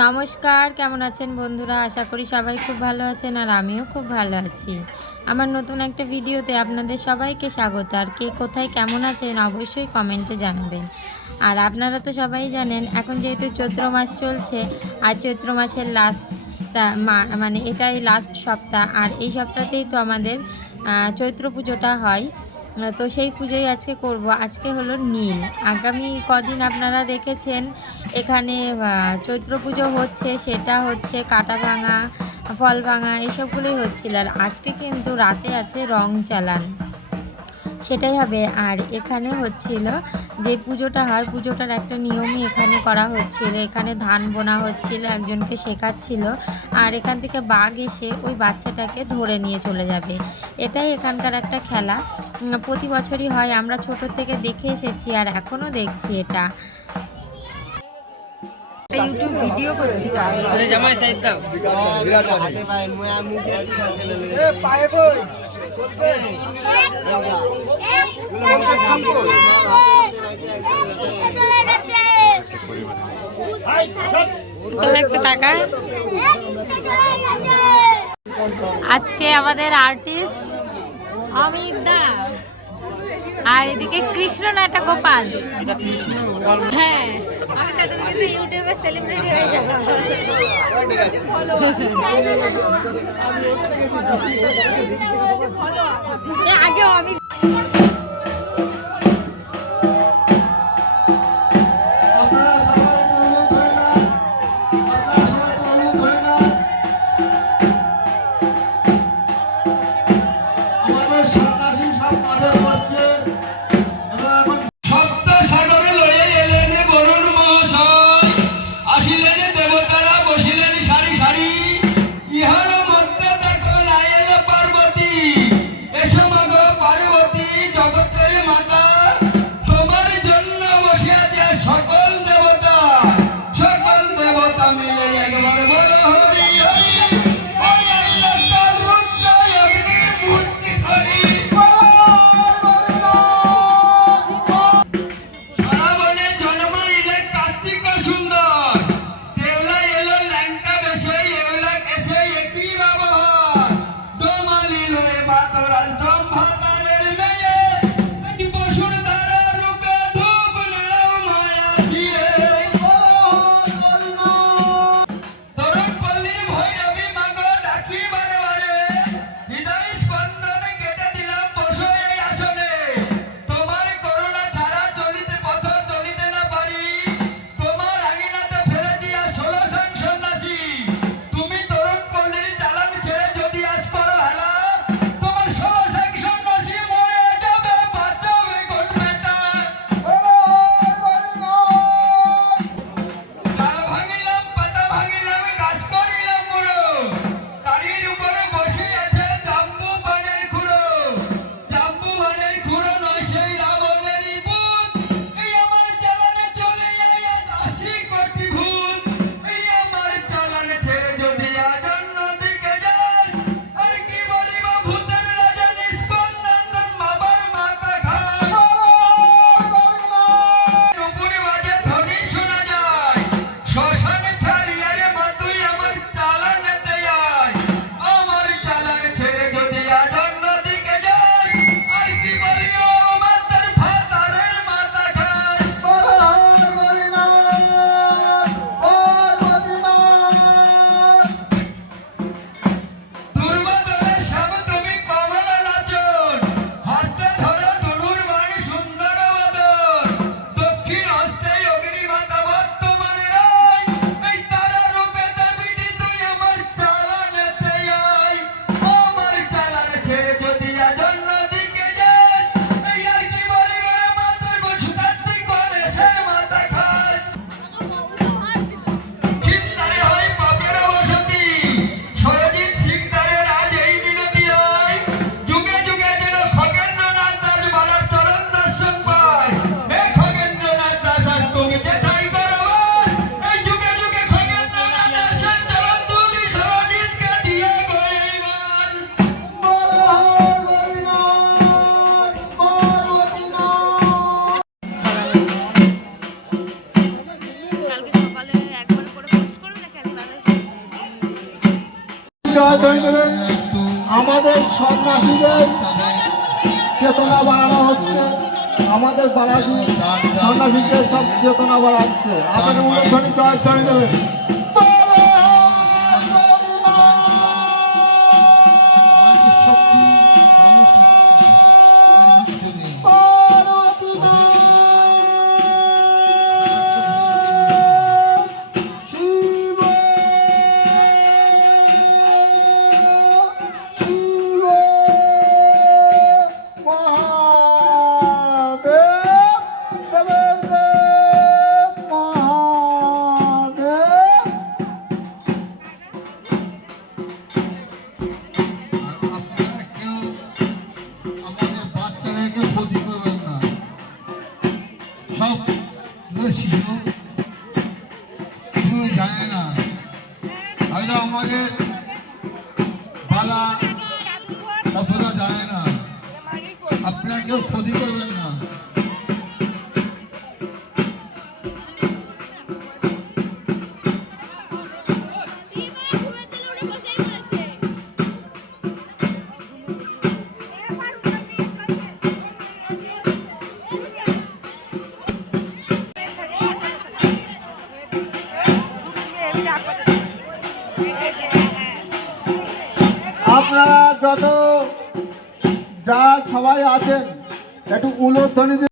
নমস্কার, কেমন আছেন বন্ধুরা? আশা করি সবাই খুব ভালো আছেন আর আমিও খুব ভালো আছি। আমার নতুন একটা ভিডিওতে আপনাদের সবাইকে স্বাগত। আর কে কোথায়, কেমন আছেন অবশ্যই কমেন্টে জানাবেন। আর আপনারা তো সবাই জানেন, এখন যেহেতু চৈত্র মাস চলছে, আর চৈত্র মাসের লাস্ট মানে এটাই লাস্ট সপ্তাহ। আর এই সপ্তাহতেই তো আমাদের চৈত্র পুজোটা হয়। তো সেই পুজোই আজকে করব। আজকে হলো নীল। আগামী কদিন আপনারা দেখেছেন, এখানে চৈত্র পুজো হচ্ছে, সেটা হচ্ছে কাটা ভাঙা ফল ভাঙা এসবগুলোই হচ্ছিল। আর আজকে কিন্তু রাতে আছে রং চালান। সেটাই হবে। আর এখানে হচ্ছিল যে পুজোটা হয় পুজোটার একটা নিয়মই এখানে করা হচ্ছিল। এখানে ধান বোনা হচ্ছিল একজনকে শেখাচ্ছিল। আর এখান থেকে বাঘ এসে ওই বাচ্চাটাকে ধরে নিয়ে চলে যাবে। এটাই এখানকার একটা খেলা। প্রতি বছরই হয়। আমরা ছোট থেকে দেখে এসেছি আর এখনও দেখছি এটা। ইউটিউব ভিডিও করছি জামাই সাইড দাও। টাকা আজকে আমাদের আর্টিস্ট অমিত দা। আর এদিকে কৃষ্ণ নাটা গোপাল। হ্যাঁ। কিন্তু ইউটিউবে সেলিব্রিটি হয়ে যাবে। আগে আমি আপনারা সবাই সন্ন্যাসীদের চেতনা বাড়ানো হচ্ছে। আমাদের বালাজি সন্ন্যাসীদের সব চেতনা বাড়াচ্ছে। আপনার উল্লেখধ্বনি জয়ধ্বনি দেবেন করবেন আপনারা যত যা সবাই আছেন একটু উলোধ্বনি